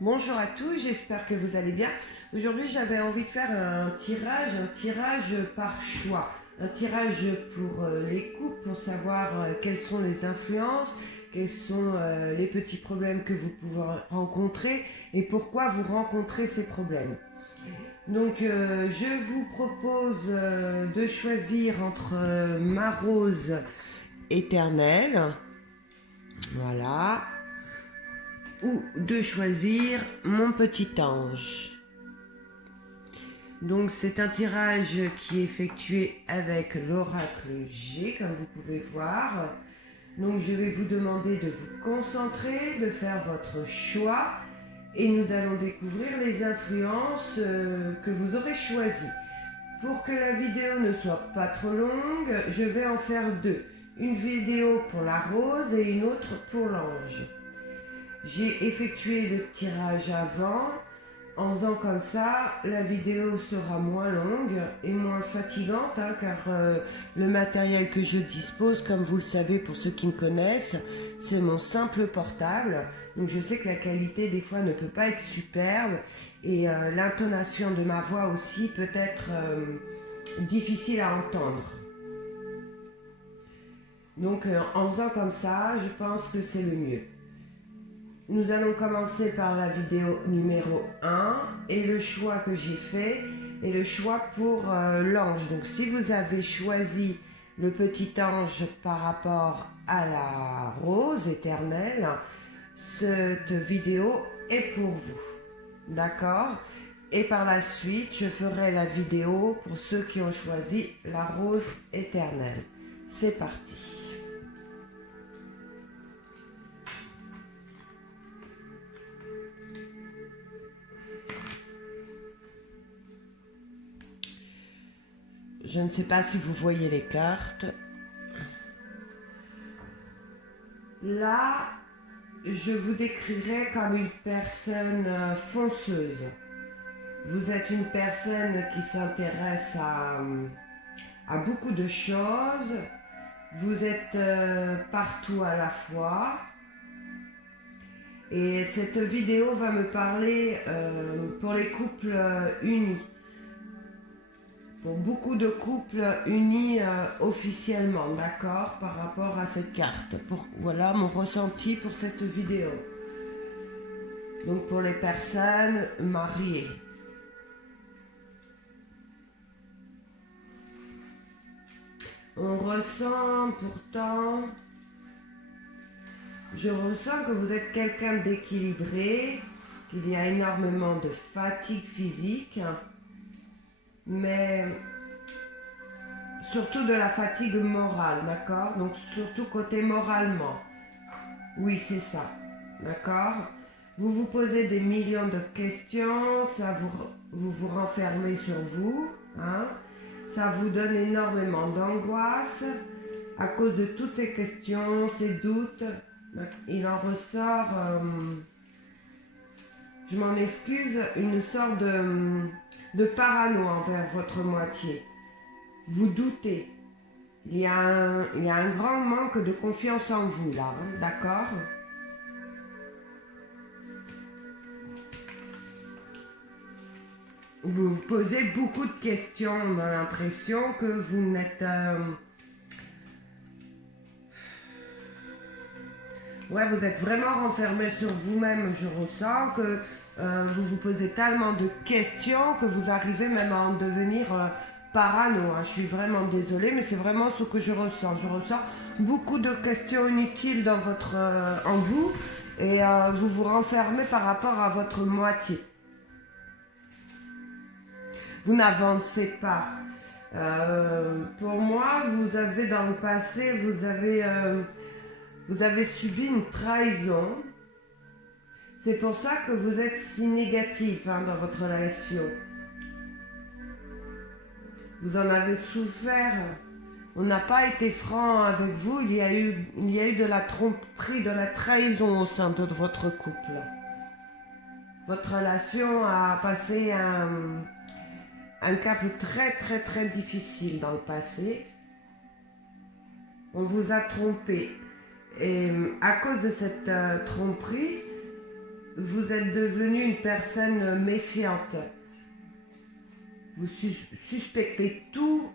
Bonjour à tous, j'espère que vous allez bien. Aujourd'hui, j'avais envie de faire un tirage par choix. Un tirage pour les couples, pour savoir quelles sont les influences, quels sont les petits problèmes que vous pouvez rencontrer et pourquoi vous rencontrez ces problèmes. Donc, je vous propose de choisir entre ma rose éternelle, voilà, ou de choisir mon petit ange. Donc c'est un tirage qui est effectué avec l'oracle G, comme vous pouvez voir. Donc je vais vous demander de vous concentrer, de faire votre choix et nous allons découvrir les influences que vous aurez choisies. Pour que la vidéo ne soit pas trop longue, je vais en faire deux. Une vidéo pour la rose et une autre pour l'ange. J'ai effectué le tirage avant. En faisant comme ça, la vidéo sera moins longue et moins fatigante, car le matériel que je dispose, comme vous le savez pour ceux qui me connaissent, c'est mon simple portable. Donc je sais que la qualité des fois ne peut pas être superbe et l'intonation de ma voix aussi peut être difficile à entendre. Donc en faisant comme ça, je pense que c'est le mieux. Nous allons commencer par la vidéo numéro 1 et le choix que j'ai fait est le choix pour l'ange. Donc si vous avez choisi le petit ange par rapport à la rose éternelle, cette vidéo est pour vous. D'accord? Et par la suite, je ferai la vidéo pour ceux qui ont choisi la rose éternelle. C'est parti. Je ne sais pas si vous voyez les cartes. Là, je vous décrirai comme une personne fonceuse. Vous êtes une personne qui s'intéresse à beaucoup de choses. Vous êtes partout à la fois. Et cette vidéo va me parler pour les couples unis. Pour beaucoup de couples unis officiellement, d'accord, par rapport à cette carte. Voilà mon ressenti pour cette vidéo. Donc pour les personnes mariées. On ressent pourtant, je ressens que vous êtes quelqu'un d'équilibré, qu'il y a énormément de fatigue physique, mais surtout de la fatigue morale, d'accord? Donc surtout côté moralement. Oui, c'est ça, d'accord? Vous vous posez des millions de questions, vous vous renfermez sur vous, hein? Ça vous donne énormément d'angoisse à cause de toutes ces questions, ces doutes. Il en ressort, je m'en excuse, une sorte de parano envers votre moitié. Vous doutez. Il y a un grand manque de confiance en vous là, hein, d'accord? Vous vous posez beaucoup de questions, on a l'impression que vous n'êtes... Ouais, vous êtes vraiment renfermé sur vous-même, je ressens que vous vous posez tellement de questions que vous arrivez même à en devenir parano. Hein. Je suis vraiment désolée, mais c'est vraiment ce que je ressens. Je ressens beaucoup de questions inutiles dans en vous et vous vous renfermez par rapport à votre moitié. Vous n'avancez pas. Pour moi, vous avez dans le passé, vous avez subi une trahison. C'est pour ça que vous êtes si négatif dans votre relation. Vous en avez souffert. On n'a pas été franc avec vous. Il y a eu de la tromperie, de la trahison au sein de votre couple. Votre relation a passé un cap très très très difficile dans le passé. On vous a trompé. Et à cause de cette tromperie, vous êtes devenu une personne méfiante. Vous suspectez tout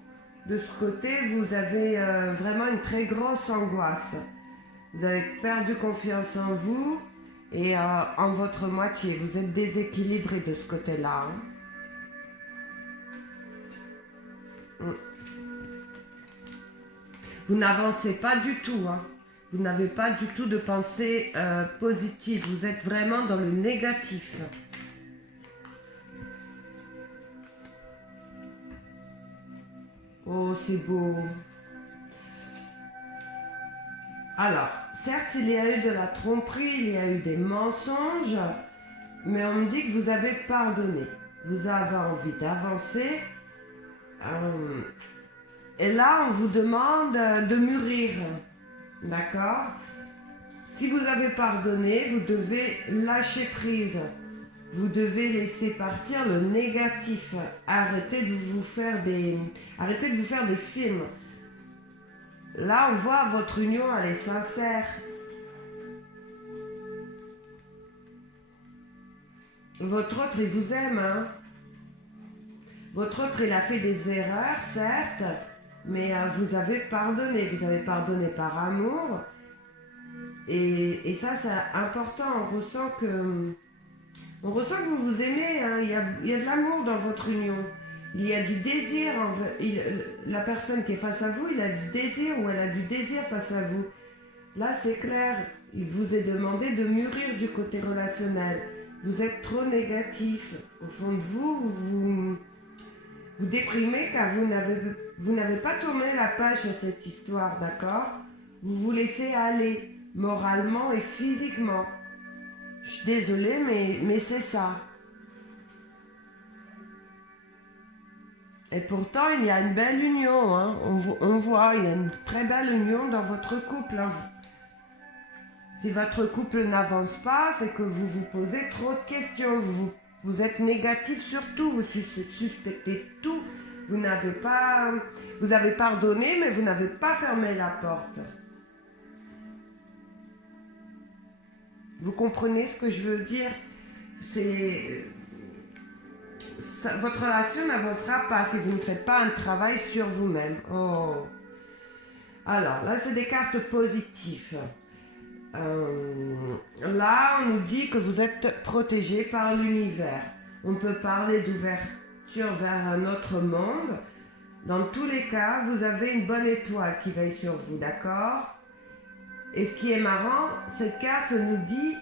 de ce côté, vous avez vraiment une très grosse angoisse. Vous avez perdu confiance en vous et en votre moitié. Vous êtes déséquilibré de ce côté-là. Vous n'avancez pas du tout. Vous n'avez pas du tout de pensée positive. Vous êtes vraiment dans le négatif. Oh, c'est beau. Alors, certes, il y a eu de la tromperie, il y a eu des mensonges, mais on me dit que vous avez pardonné. Vous avez envie d'avancer. Et là, on vous demande de mûrir. D'accord? Si vous avez pardonné, vous devez lâcher prise. Vous devez laisser partir le négatif. Arrêtez de vous faire des films. Là, on voit votre union, elle est sincère. Votre autre, il vous aime. Votre autre, il a fait des erreurs, certes, mais vous avez pardonné. Vous avez pardonné par amour. Et ça, c'est important. On ressent que vous vous aimez. Il y a de l'amour dans votre union. Il y a du désir. La personne qui est face à vous, il a du désir ou elle a du désir face à vous. Là, c'est clair. Il vous est demandé de mûrir du côté relationnel. Vous êtes trop négatif. Au fond de vous, vous déprimez car vous n'avez pas tourné la page sur cette histoire, d'accord? Vous vous laissez aller moralement et physiquement. Je suis désolée, mais c'est ça. Et pourtant, il y a une belle union. On voit, il y a une très belle union dans votre couple. Si votre couple n'avance pas, c'est que vous vous posez trop de questions. Vous êtes négatif sur tout. Vous suspectez tout. Vous avez pardonné, mais vous n'avez pas fermé la porte. Vous comprenez ce que je veux dire? Votre relation n'avancera pas si vous ne faites pas un travail sur vous-même. Oh. Alors, là, c'est des cartes positives. Là, on nous dit que vous êtes protégé par l'univers. On peut parler d'ouverture vers un autre monde. Dans tous les cas, vous avez une bonne étoile qui veille sur vous, d'accord? Et ce qui est marrant, cette carte nous dit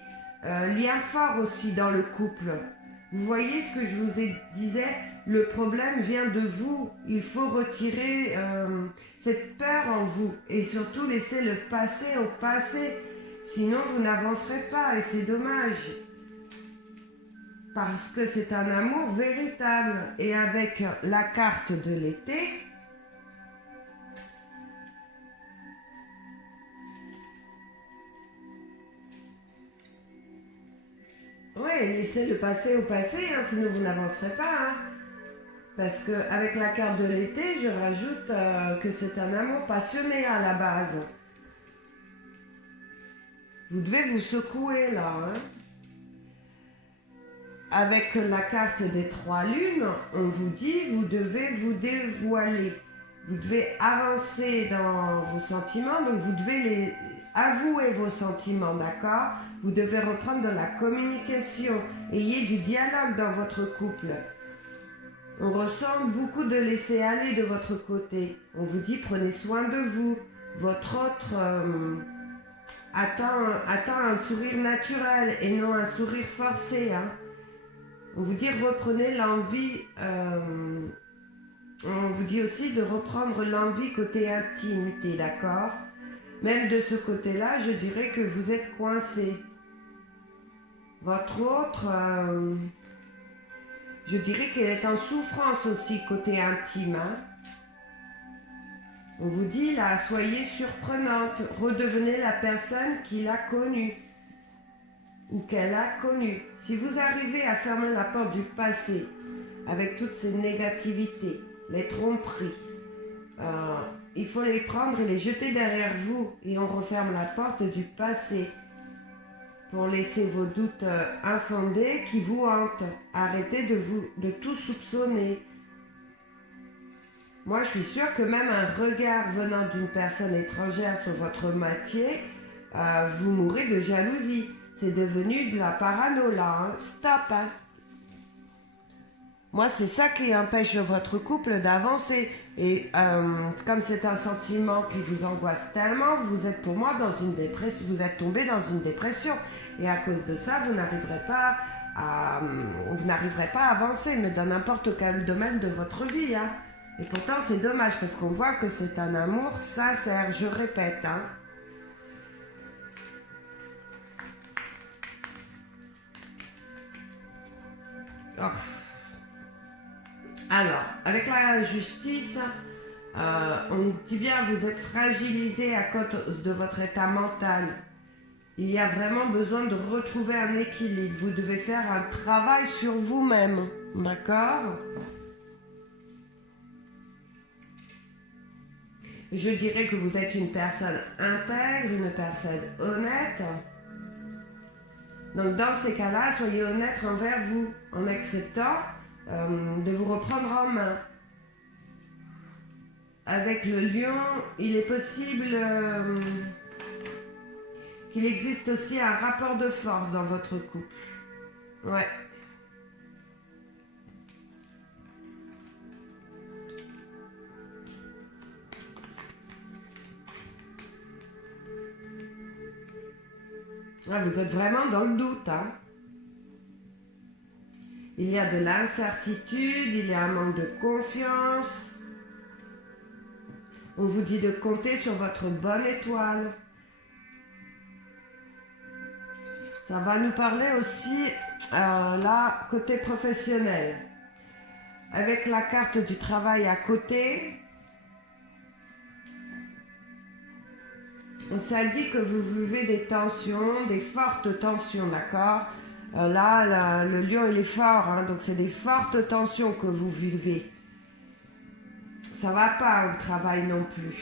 lien fort aussi dans le couple. Vous voyez ce que je vous disais, le problème vient de vous. Il faut retirer cette peur en vous et surtout laisser le passé au passé. Sinon, vous n'avancerez pas et c'est dommage. Parce que c'est un amour véritable. Et avec la carte de l'été, oui, laissez le passé au passé, sinon vous n'avancerez pas. Parce qu'avec la carte de l'été, je rajoute que c'est un amour passionné à la base. Vous devez vous secouer là. Avec la carte des 3 lunes, on vous dit vous devez vous dévoiler. Vous devez avancer dans vos sentiments, donc vous devez avouer vos sentiments, d'accord? Vous devez reprendre de la communication. Ayez du dialogue dans votre couple. On ressent beaucoup de laisser aller de votre côté. On vous dit prenez soin de vous. Votre autre attend un sourire naturel et non un sourire forcé. On vous dit reprenez l'envie. On vous dit aussi de reprendre l'envie côté intimité, d'accord? Même de ce côté-là, je dirais que vous êtes coincé. Votre autre, je dirais qu'elle est en souffrance aussi côté intime. On vous dit là, soyez surprenante, redevenez la personne qu'il a connue ou qu'elle a connue. Si vous arrivez à fermer la porte du passé avec toutes ces négativités, les tromperies, il faut les prendre et les jeter derrière vous et on referme la porte du passé. pour laisser vos doutes infondés qui vous hantent. Arrêtez de tout soupçonner. Moi, je suis sûre que même un regard venant d'une personne étrangère sur votre métier, vous mourrez de jalousie. C'est devenu de la parano là. Hein. Stop. Hein. Moi, c'est ça qui empêche votre couple d'avancer. Et comme c'est un sentiment qui vous angoisse tellement, vous êtes pour moi dans une dépression. Vous êtes tombé dans une dépression. Et à cause de ça, vous n'arriverez pas à avancer, mais dans n'importe quel domaine de votre vie. Hein. Et pourtant, c'est dommage parce qu'on voit que c'est un amour sincère. Je répète. Hein. Oh. Alors, avec la justice, on dit bien vous êtes fragilisé à cause de votre état mental. Il y a vraiment besoin de retrouver un équilibre. Vous devez faire un travail sur vous-même. D'accord ? Je dirais que vous êtes une personne intègre, une personne honnête. Donc dans ces cas-là, soyez honnête envers vous, en acceptant de vous reprendre en main. Avec le lion, il est possible qu'il existe aussi un rapport de force dans votre couple. Ouais. Ouais, vous êtes vraiment dans le doute, hein. Il y a de l'incertitude, il y a un manque de confiance. On vous dit de compter sur votre bonne étoile. Ça va nous parler aussi, là, côté professionnel. Avec la carte du travail à côté, ça dit que vous vivez des tensions, des fortes tensions, d'accord ? Là, le lion, il est fort, hein, donc c'est des fortes tensions que vous vivez. Ça va pas au travail non plus.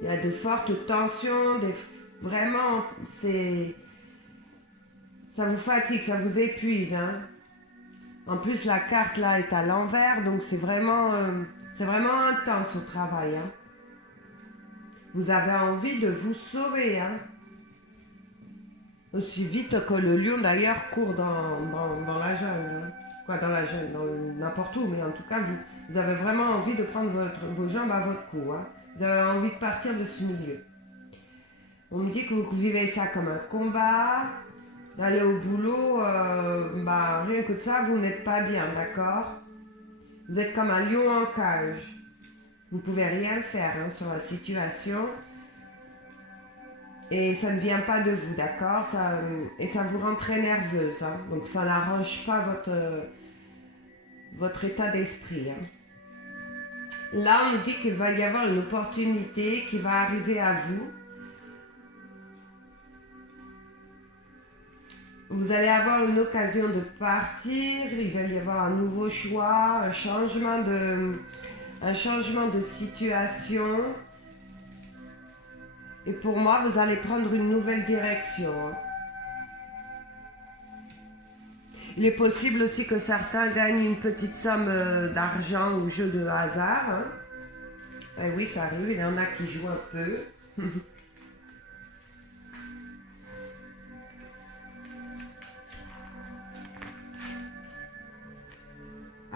Il y a de fortes tensions, vraiment, ça vous fatigue, ça vous épuise. Hein. En plus, la carte là est à l'envers, donc c'est vraiment intense au travail. Hein. Vous avez envie de vous sauver. Hein. Aussi vite que le lion d'ailleurs court dans la jungle. Hein. Quoi, dans la jungle, n'importe où, mais en tout cas, vous avez vraiment envie de prendre vos jambes à votre cou. Hein. Vous avez envie de partir de ce milieu. On me dit que vous vivez ça comme un combat, d'aller au boulot, rien que de ça, vous n'êtes pas bien, d'accord ? Vous êtes comme un lion en cage. Vous ne pouvez rien faire hein, sur la situation. Et ça ne vient pas de vous, d'accord ? Et ça vous rend très nerveuse. Hein, donc ça n'arrange pas votre état d'esprit. Hein. Là, on dit qu'il va y avoir une opportunité qui va arriver à vous. Vous allez avoir une occasion de partir, il va y avoir un nouveau choix, un changement de situation. Et pour moi, vous allez prendre une nouvelle direction. Il est possible aussi que certains gagnent une petite somme d'argent au jeu de hasard. Hein. Eh oui, ça arrive, il y en a qui jouent un peu.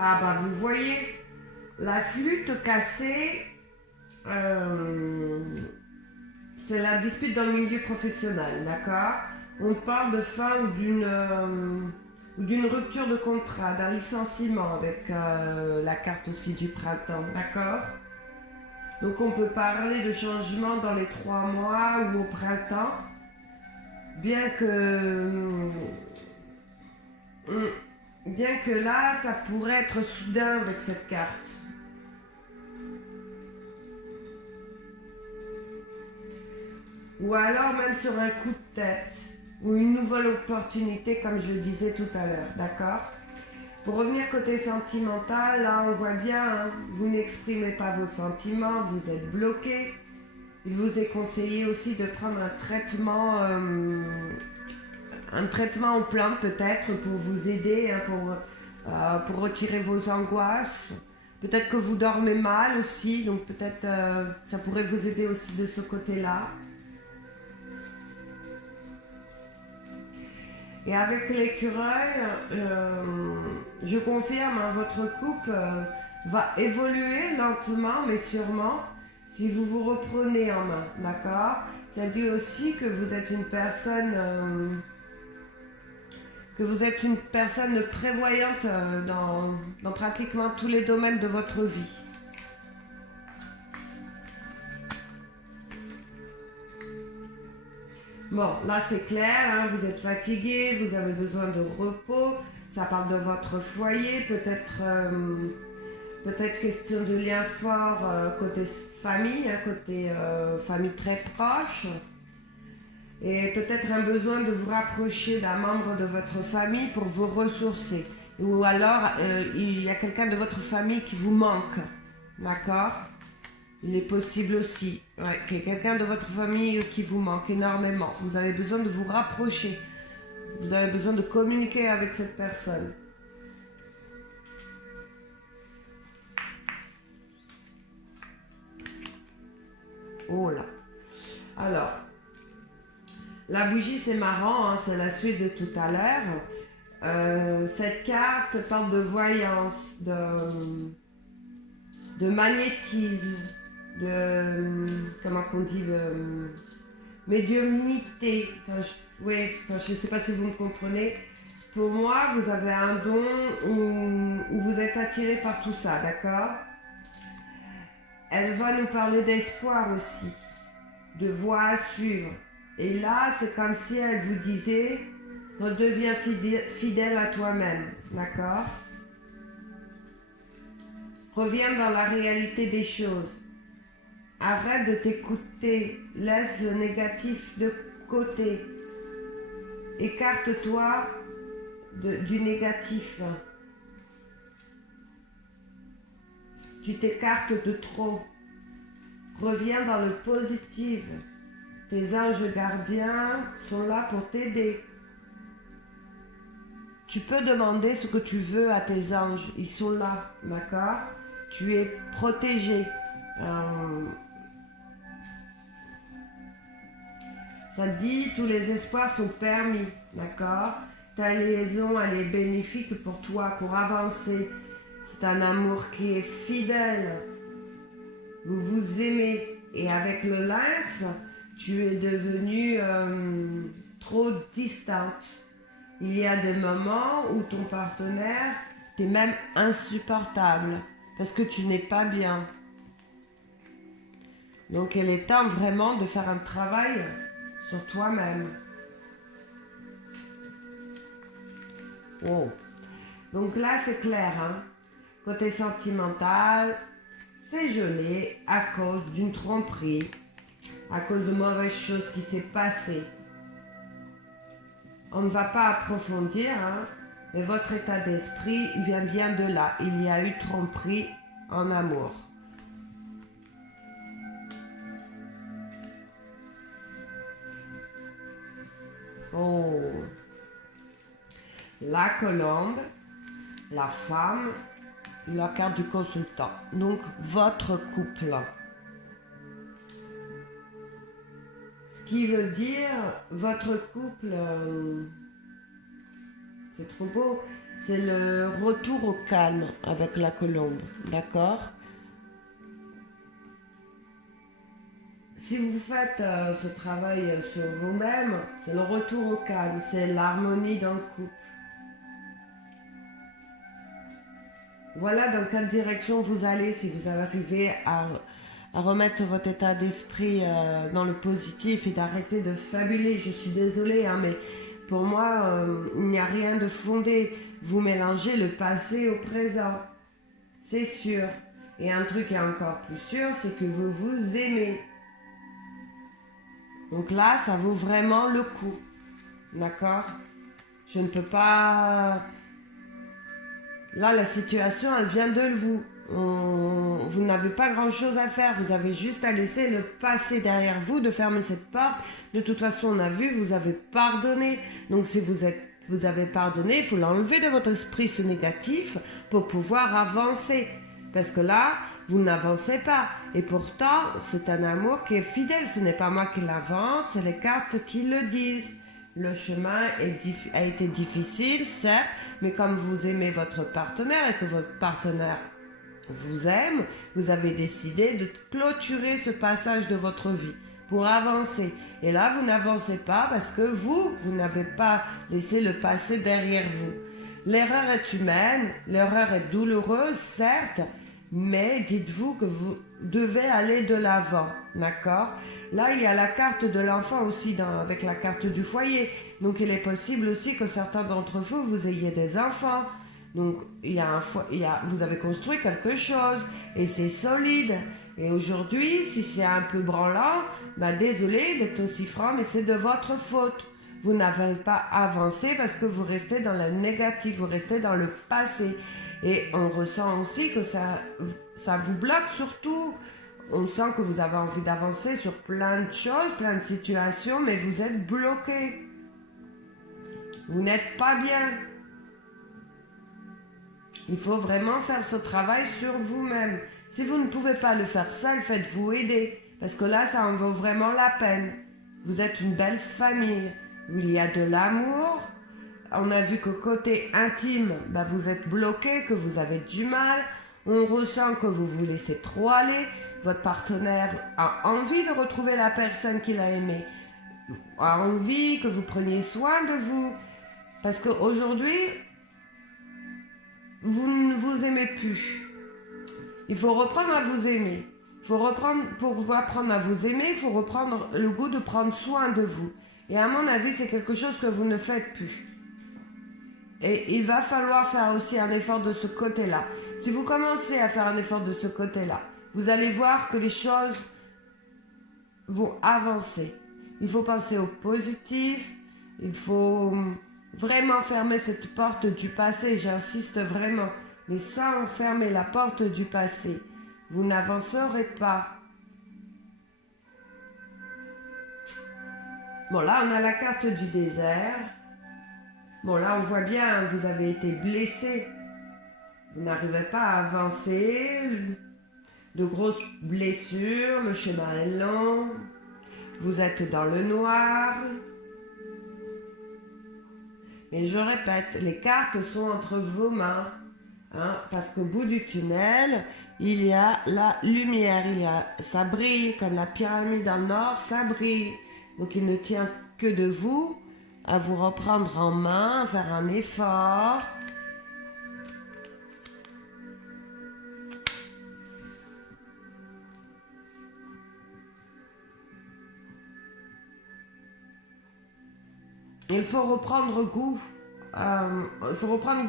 Ah bah vous voyez, la flûte cassée, c'est la dispute dans le milieu professionnel, d'accord ? On parle de fin ou d'une rupture de contrat, d'un licenciement avec la carte aussi du printemps, d'accord ? Donc on peut parler de changement dans les 3 mois ou au printemps, bien que là, ça pourrait être soudain avec cette carte. Ou alors même sur un coup de tête, ou une nouvelle opportunité, comme je le disais tout à l'heure, d'accord ? Pour revenir côté sentimental, là on voit bien, hein, vous n'exprimez pas vos sentiments, vous êtes bloqué. Il vous est conseillé aussi de prendre un traitement aux plantes peut-être pour vous aider, hein, pour retirer vos angoisses. Peut-être que vous dormez mal aussi, donc peut-être ça pourrait vous aider aussi de ce côté-là. Et avec l'écureuil, je confirme, hein, votre couple va évoluer lentement mais sûrement si vous vous reprenez en main, d'accord? Ça dit aussi que vous êtes une personne prévoyante dans pratiquement tous les domaines de votre vie. Bon, là c'est clair, hein, vous êtes fatigué, vous avez besoin de repos, ça parle de votre foyer, peut-être question de lien fort côté famille, hein, côté famille très proche. Et peut-être un besoin de vous rapprocher d'un membre de votre famille pour vous ressourcer. Ou alors, il y a quelqu'un de votre famille qui vous manque. D'accord? Il est possible aussi qu'il y ait quelqu'un de votre famille qui vous manque énormément. Vous avez besoin de vous rapprocher. Vous avez besoin de communiquer avec cette personne. Oh là. Alors, la bougie, c'est marrant, hein, c'est la suite de tout à l'heure. Cette carte parle de voyance, de magnétisme, comment on dit, médiumnité. Je ne sais pas si vous me comprenez. Pour moi, vous avez un don où vous êtes attiré par tout ça, d'accord? Elle va nous parler d'espoir aussi, de voie à suivre. Et là, c'est comme si elle vous disait, redeviens fidèle à toi-même, d'accord? Reviens dans la réalité des choses. Arrête de t'écouter, laisse le négatif de côté. Écarte-toi du négatif. Tu t'écartes de trop. Reviens dans le positif. Tes anges gardiens sont là pour t'aider. Tu peux demander ce que tu veux à tes anges. Ils sont là, d'accord? Tu es protégé. Ça dit, tous les espoirs sont permis, d'accord? Ta liaison, elle est bénéfique pour toi, pour avancer. C'est un amour qui est fidèle. Vous vous aimez. Et avec le lynx, tu es devenue trop distante. Il y a des moments où ton partenaire t'est même insupportable parce que tu n'es pas bien. Donc il est temps vraiment de faire un travail sur toi-même. Oh. Donc là c'est clair, hein? Côté sentimental, c'est gelé à cause d'une tromperie, à cause de mauvaises choses qui s'est passées. On ne va pas approfondir, hein, mais votre état d'esprit vient de là. Il y a eu tromperie en amour. Oh. La colombe, la femme, la carte du consultant. Donc, votre couple. Ce qui veut dire, votre couple, c'est trop beau, c'est le retour au calme avec la colombe, d'accord? Si vous faites ce travail sur vous-même, c'est le retour au calme, c'est l'harmonie dans le couple. Voilà dans quelle direction vous allez si vous arrivez à remettre votre état d'esprit dans le positif et d'arrêter de fabuler. Je suis désolée, hein, mais pour moi, il n'y a rien de fondé. Vous mélangez le passé au présent, c'est sûr. Et un truc est encore plus sûr, c'est que vous vous aimez. Donc là, ça vaut vraiment le coup, d'accord? Je ne peux pas... Là, la situation, elle vient de vous. vous n'avez pas grand chose à faire, vous avez juste à laisser le passé derrière vous, de fermer cette porte. De toute façon, on a vu, vous avez pardonné. Donc si vous avez pardonné, il faut l'enlever de votre esprit, ce négatif, pour pouvoir avancer. Parce que là, vous n'avancez pas. Et pourtant, c'est un amour qui est fidèle. Ce n'est pas moi qui l'invente, c'est les cartes qui le disent. Le chemin a été difficile, certes, mais comme vous aimez votre partenaire et que votre partenaire vous aime, vous avez décidé de clôturer ce passage de votre vie pour avancer. Et là, vous n'avancez pas parce que vous n'avez pas laissé le passé derrière vous. L'erreur est humaine, l'erreur est douloureuse, certes, mais dites-vous que vous devez aller de l'avant, d'accord? Là, il y a la carte de l'enfant aussi avec la carte du foyer. Donc, il est possible aussi que certains d'entre vous, vous ayez des enfants. Donc, vous avez construit quelque chose et c'est solide. Et aujourd'hui, si c'est un peu branlant, désolé d'être aussi franc, mais c'est de votre faute. Vous n'avez pas avancé parce que vous restez dans le négatif, vous restez dans le passé. Et on ressent aussi que ça vous bloque surtout. On sent que vous avez envie d'avancer sur plein de choses, plein de situations, mais vous êtes bloqué. Vous n'êtes pas bien. Il faut vraiment faire ce travail sur vous-même. Si vous ne pouvez pas le faire seul, faites-vous aider. Parce que là, ça en vaut vraiment la peine. Vous êtes une belle famille où il y a de l'amour. On a vu que côté intime, vous êtes bloqué, que vous avez du mal. On ressent que vous vous laissez trop aller. Votre partenaire a envie de retrouver la personne qu'il a aimée. A envie que vous preniez soin de vous. Parce qu'aujourd'hui, vous ne vous aimez plus. Il faut reprendre à vous aimer. Pour vous apprendre à vous aimer, il faut reprendre le goût de prendre soin de vous. Et à mon avis, c'est quelque chose que vous ne faites plus. Et il va falloir faire aussi un effort de ce côté-là. Si vous commencez à faire un effort de ce côté-là, vous allez voir que les choses vont avancer. Il faut penser au positif. Il faut vraiment fermer cette porte du passé. J'insiste vraiment. Mais sans fermer la porte du passé, vous n'avancerez pas. Bon, là, on a la carte du désert. Bon, là, on voit bien, vous avez été blessé. Vous n'arrivez pas à avancer. De grosses blessures, le chemin est long. Vous êtes dans le noir. Mais je répète, les cartes sont entre vos mains. Parce qu'au bout du tunnel, il y a la lumière. Ça brille, comme la pyramide en or, ça brille. Donc il ne tient que de vous à vous reprendre en main, à faire un effort. Il faut reprendre goût. Il faut reprendre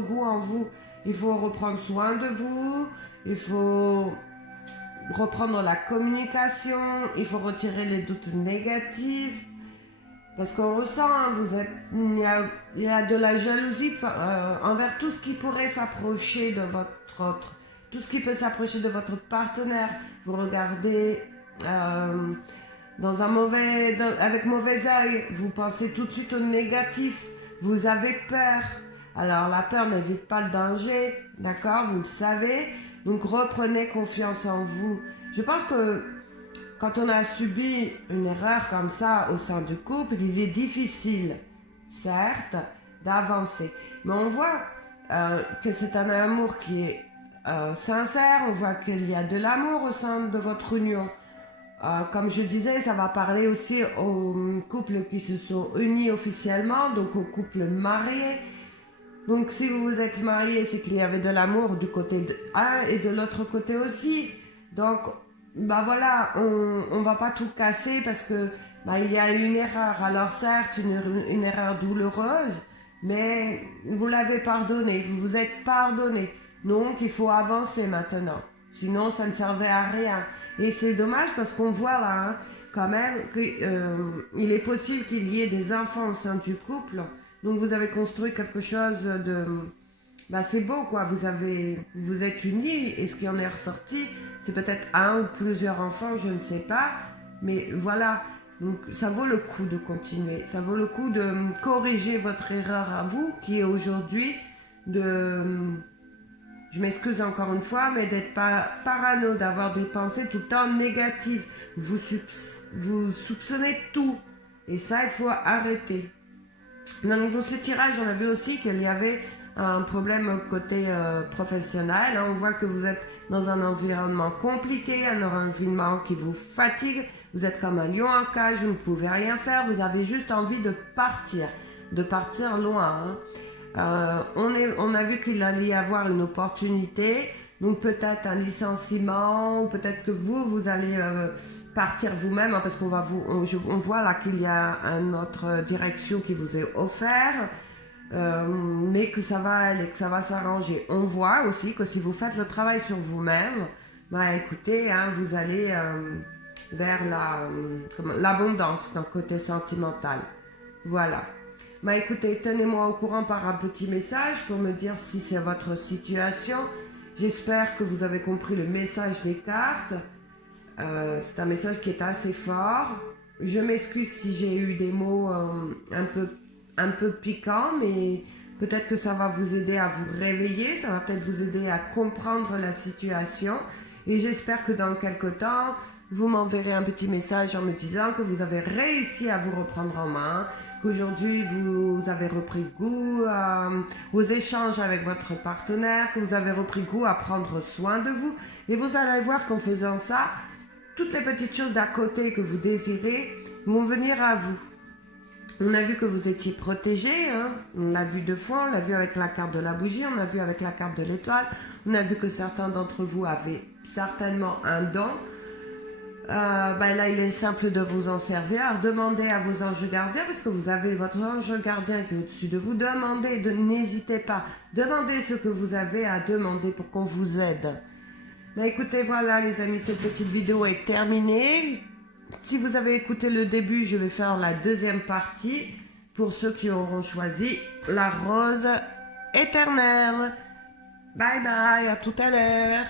goût en vous. Il faut reprendre soin de vous. Il faut reprendre la communication. Il faut retirer les doutes négatifs. Parce qu'on ressent, il y a de la jalousie envers tout ce qui pourrait s'approcher de tout ce qui peut s'approcher de votre partenaire. Vous regardez avec mauvais œil. Vous pensez tout de suite au négatif. Vous avez peur. Alors la peur n'évite pas le danger, d'accord? Vous le savez. Donc reprenez confiance en vous. Je pense que quand on a subi une erreur comme ça au sein du couple, il est difficile, certes, d'avancer. Mais on voit que c'est un amour qui est sincère. On voit qu'il y a de l'amour au sein de votre union. Comme je disais, ça va parler aussi aux couples qui se sont unis officiellement, donc aux couples mariés. Donc si vous vous êtes mariés, c'est qu'il y avait de l'amour du côté de un et de l'autre côté aussi. Donc, voilà, on va pas tout casser parce que il y a une erreur. Alors certes, une erreur douloureuse, mais vous l'avez pardonné, vous vous êtes pardonné. Donc il faut avancer maintenant. Sinon, ça ne servait à rien. Et c'est dommage parce qu'on voit là, quand même, qu'il est possible qu'il y ait des enfants au sein du couple. Donc vous avez construit quelque chose bah c'est beau quoi, vous êtes unis et ce qui en est ressorti, c'est peut-être un ou plusieurs enfants, je ne sais pas, mais voilà, donc ça vaut le coup de continuer, ça vaut le coup de corriger votre erreur à vous qui est aujourd'hui de, je m'excuse encore une fois, mais d'être pas parano, d'avoir des pensées tout le temps négatives, vous soupçonnez tout et ça il faut arrêter. Donc dans ce tirage, on a vu aussi qu'il y avait un problème côté professionnel. On voit que vous êtes dans un environnement compliqué, un environnement qui vous fatigue. Vous êtes comme un lion en cage, vous ne pouvez rien faire. Vous avez juste envie de partir loin. On a vu qu'il allait y avoir une opportunité. Donc peut-être un licenciement, ou peut-être que vous allez partir vous-même, hein, parce qu'on voit là qu'il y a une autre direction qui vous est offerte, mais que ça va aller, que ça va s'arranger. On voit aussi que si vous faites le travail sur vous-même, bah écoutez, hein, vous allez vers l'abondance d'un côté sentimental. Voilà. Bah écoutez, tenez-moi au courant par un petit message pour me dire si c'est votre situation. J'espère que vous avez compris le message des cartes. C'est un message qui est assez fort. Je m'excuse si j'ai eu des mots un peu piquants, mais peut-être que ça va vous aider à vous réveiller, ça va peut-être vous aider à comprendre la situation. Et j'espère que dans quelques temps, vous m'enverrez un petit message en me disant que vous avez réussi à vous reprendre en main, qu'aujourd'hui vous avez repris goût aux échanges avec votre partenaire, que vous avez repris goût à prendre soin de vous. Et vous allez voir qu'en faisant ça, toutes les petites choses d'à côté que vous désirez vont venir à vous. On a vu que vous étiez protégé, hein? On l'a vu 2 fois, on l'a vu avec la carte de la bougie, on l'a vu avec la carte de l'étoile, on a vu que certains d'entre vous avaient certainement un don. Là, il est simple de vous en servir. Alors, demandez à vos anges gardiens, parce que vous avez votre ange gardien qui est au-dessus de vous. N'hésitez pas. Demandez ce que vous avez à demander pour qu'on vous aide. Mais écoutez, voilà les amis, cette petite vidéo est terminée. Si vous avez écouté le début, je vais faire la deuxième partie pour ceux qui auront choisi la rose éternelle. Bye bye, à tout à l'heure.